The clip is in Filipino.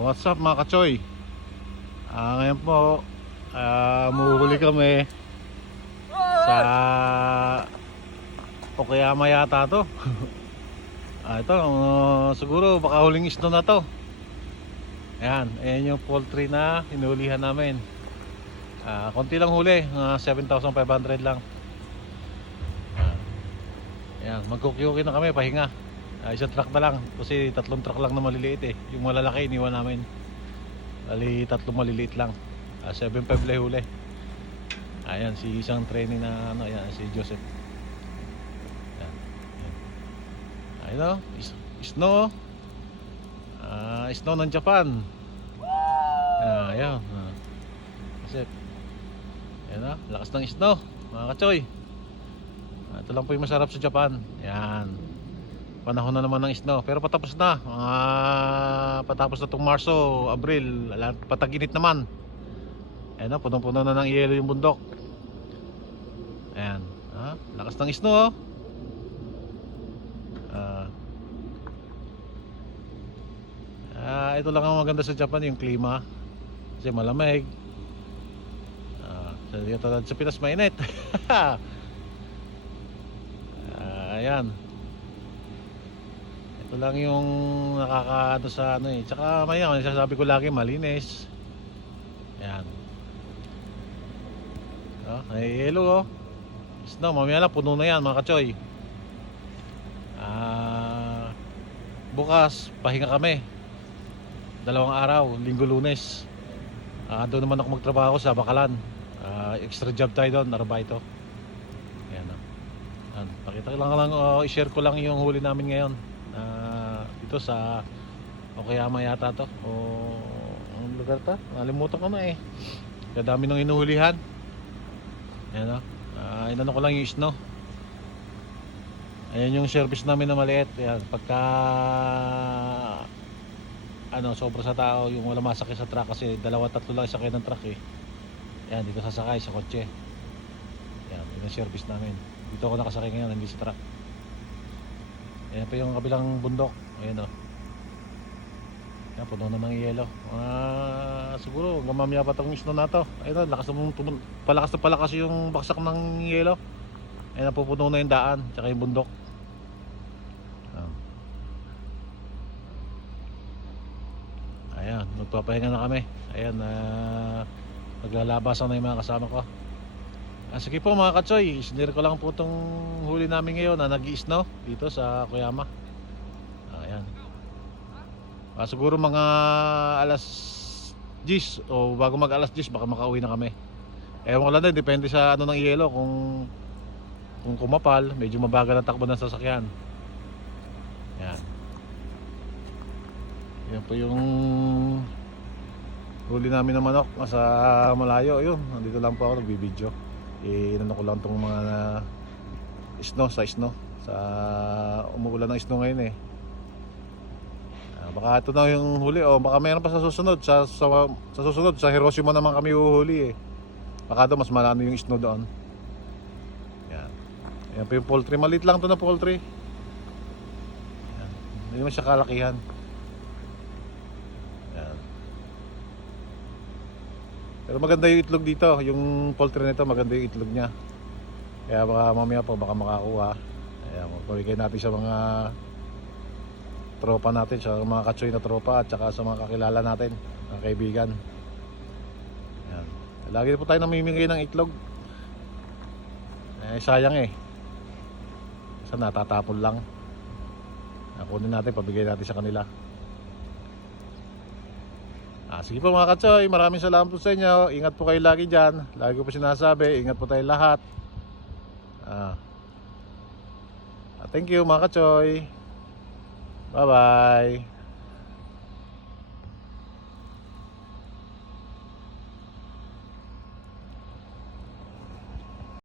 what's up mga kachoy? Ah, ngayon po, ah, muhuli kami sa Okayama yata to. ah, ito, ah, siguro baka huling isno na to. Ayan, ayan yung poultry na hinulihan namin. Ah, konti lang huli, mga 7,500 lang. Ah, ayan, magkukyuki na kami, pahinga. Ah, isang truck na lang kasi tatlong truck lang na maliliit eh. Yung malalaki iniwan namin. Bali tatlong maliliit lang. Ah, 7.5 lang huli. Ayan si isang training na ano ayan si Joseph. Ayan. Ayan. Ayun oh, is, snow. Ah, snow ng Japan. Ah, ayan. Ah. Joseph. Ayan oh, lakas ng snow. Mga kachoy. Ah, Ito lang po yung masarap sa Japan. Yan panahon na naman ng snow pero patapos na mga patapos na itong Marso, Abril pataginit naman ayan na punong puno na ng yelo yung bundok ayan ha? lakas ng snow oh. Ah. Ah, ito lang ang maganda sa Japan yung klima kasi malamig ah, sa, sa Pinas mainit ah, ayan ito lang yung nakakaano sa ano eh. Tsaka maya, sasabi ko lagi malinis. Yan. Oh, ay yellow oh. Snow, mamaya lang puno na yan mga kachoy. Ah, bukas pahinga kami. Dalawang araw, linggo lunes. Ah, doon naman ako magtrabaho sa Bakalan. Ah, extra job tayo doon, Narbaito. Yan oh. Yan, pakita lang lang, oh, i-share ko lang yung huli namin ngayon na dito sa Okayama yata to. O ang lugar ta nalimutan ko na eh. Kaya dami nang inuhulihan. Ayan o. Uh, inano ko lang yung snow. Ayan yung service namin na maliit. Ayan pagka ano sobra sa tao yung wala masakay sa truck kasi dalawa tatlo lang sakay ng truck eh. Ayan dito sasakay sa kotse. Ayan yun ang service namin. Dito ako nakasakay ngayon hindi sa truck Ayan pa yung kabilang bundok. Ayan o. Ayan, puno na ng yelo. Ah, siguro, gamamaya pa itong isno na to. Ayan o, lakas na tumun- palakas na palakas yung baksak ng yelo. Ayan, napupuno na yung daan, tsaka yung bundok. Ayan. Magpapahinga na kami. Ayan, ah, maglalabasan na yung mga kasama ko. Ah, sige po mga katsoy, isinir ko lang po itong huli namin ngayon na nag snow dito sa Kuyama. Ayan. Ah, siguro mga alas 10 o bago mag alas 10 baka makauwi na kami. Ewan ko lang din, depende sa ano ng yelo kung kung kumapal, medyo mabagal ang takbo ng sasakyan. Yan. Yan po yung huli namin ng manok nasa malayo. Ayun, nandito lang po ako nagbibideo inano ko lang tong mga snow sa snow sa umuulan ng snow ngayon eh. Ah, baka ito na yung huli. O baka mayroon pa sa susunod. Sa, sa, sa susunod sa Hiroshima naman kami uhuli eh. Baka daw mas malano yung snow doon. Yan. Yan pa yung poultry. Maliit lang to na poultry. Yan. hindi naman siya kalakihan pero maganda yung itlog dito, yung poultry nito maganda yung itlog niya. Kaya baka mamaya po baka makakuha. Kaya magpabigay natin sa mga tropa natin, sa mga katsoy na tropa at saka sa mga kakilala natin, mga kaibigan. Yan. Lagi po tayo namimigay ng itlog. Eh, sayang eh. Sa natatapon lang. Kunin natin, pabigay natin sa kanila. Sige po mga katsoy, maraming salamat po sa inyo. Ingat po kayo lagi dyan. Lagi ko po sinasabi, ingat po tayo lahat. Ah. Ah, thank you mga katsoy. Bye-bye.